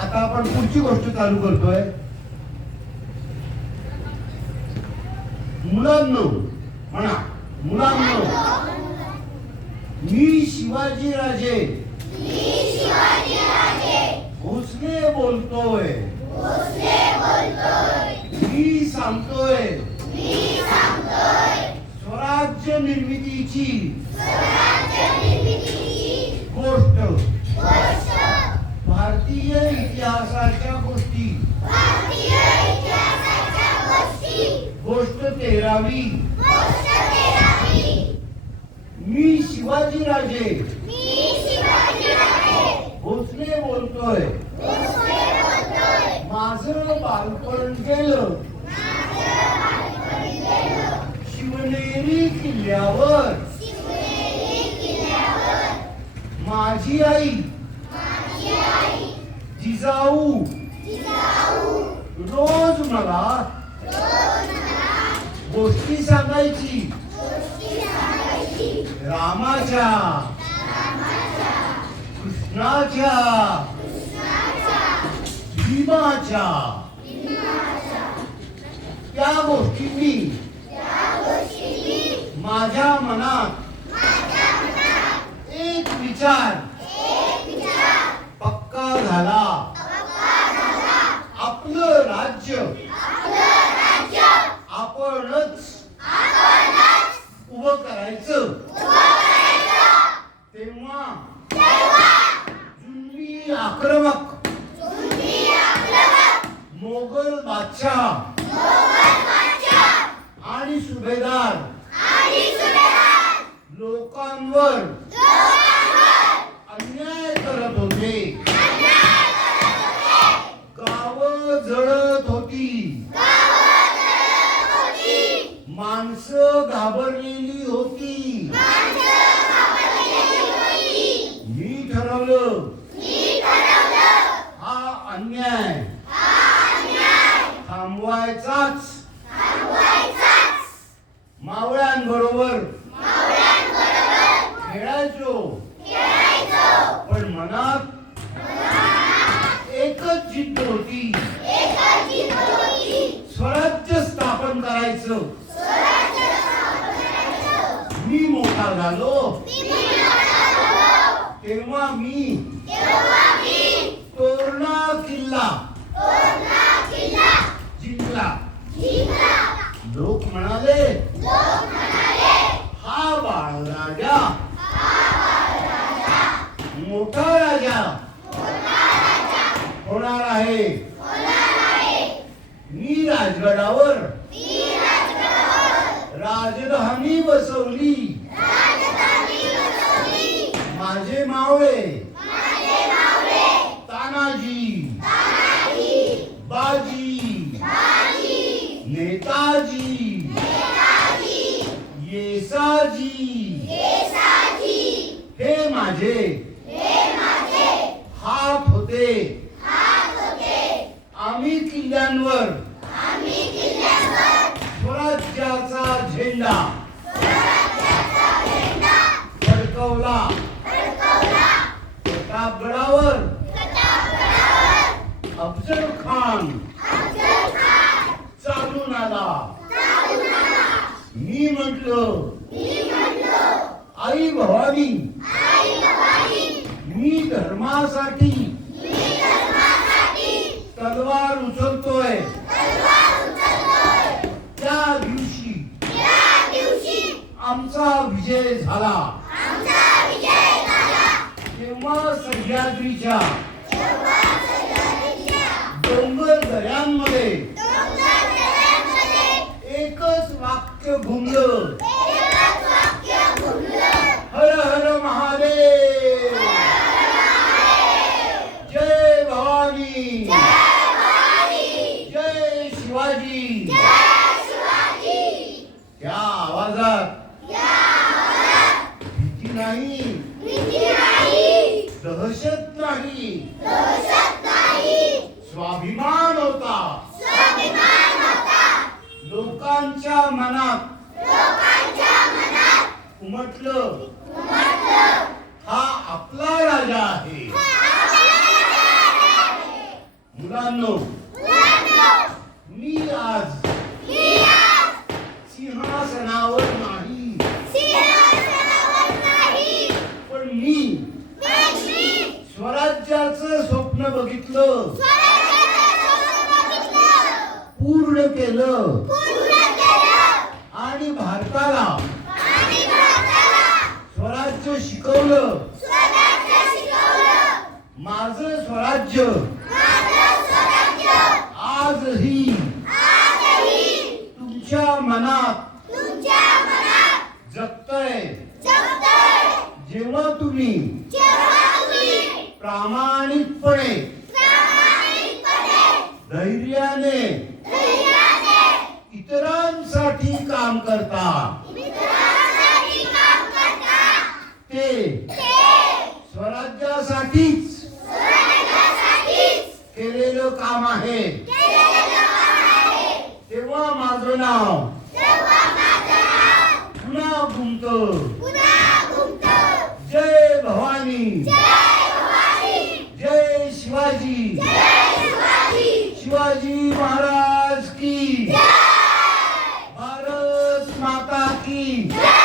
आता आपण पुढची गोष्ट चालू करतोय. मुलांनो म्हणा मुलांनो मी शिवाजी राजे. भोसले बोलतोय. मी सांगतोय. स्वराज्य निर्मितीची गोष्ट भारतीय इतिहासाच्या गोष्टी गोष्ट तेरावी मी शिवाजी राजे. भोसले बोलतोय. माझं बालपण गेलं. शिवनेरी किल्ल्यावर. माझी आई. जिजाऊ. रोज मला गोष्टी सांगायची. रामाच्या. कृष्णाच्या. भीमाच्या. त्या गोष्टींनी माझ्या मनात एक विचार बादशाह आणि सुभेदार. लोकांवर अन्याय करत होते. गाव जळत होती. माणसं घाबरलेली होती. मी ठरवलं हा अन्याय थांबवायचाच. मावळ्यांबरोबर. खेळायचो. पण मनात एकच जिद्द होती. स्वराज्य स्थापन करायचं. मी मोठा झालो. तेव्हा मी तोरणा किल्ला. लोक म्हणाले हा बाळराजा मोठा राजा होणार आहे. मी राजगडावर राजधानी बसवली. माझे मावळे येसाजी हे माझे. हात होते. आम्ही किल्ल्यांवर. स्वराज्याचा झेंडा. फडकवला. प्रतापगडावर. अफजल खान. चालून आला. मी म्हटल आई भवानी. मी धर्मासाठी. तलवार उचलतोय. त्या दिवशी आमचा विजय झाला. तेव्हा सह्याद्रीच्या डोंगर दऱ्यांमध्ये एकच वाक्य घुमलं मनात. उमटलं. हा आपला राजा आहे. मुलांनो. मी आज सिंहासनावर नाही. पण मी स्वराज्याचं स्वप्न बघितलं. पूर्ण केलं. आणि भारताला. स्वराज्य शिकवलं. माझं स्वराज्य. आजही. तुमच्या मनात. जगतय. जेव्हा तुम्ही प्रामाणिकपणे धैर्याने मित्रासाठी काम करता. ते. स्वराज्यासाठीच. केलेलं काम आहे. तेव्हा माझं नाव. पुन्हा गुंत जय भवानी. Yeah!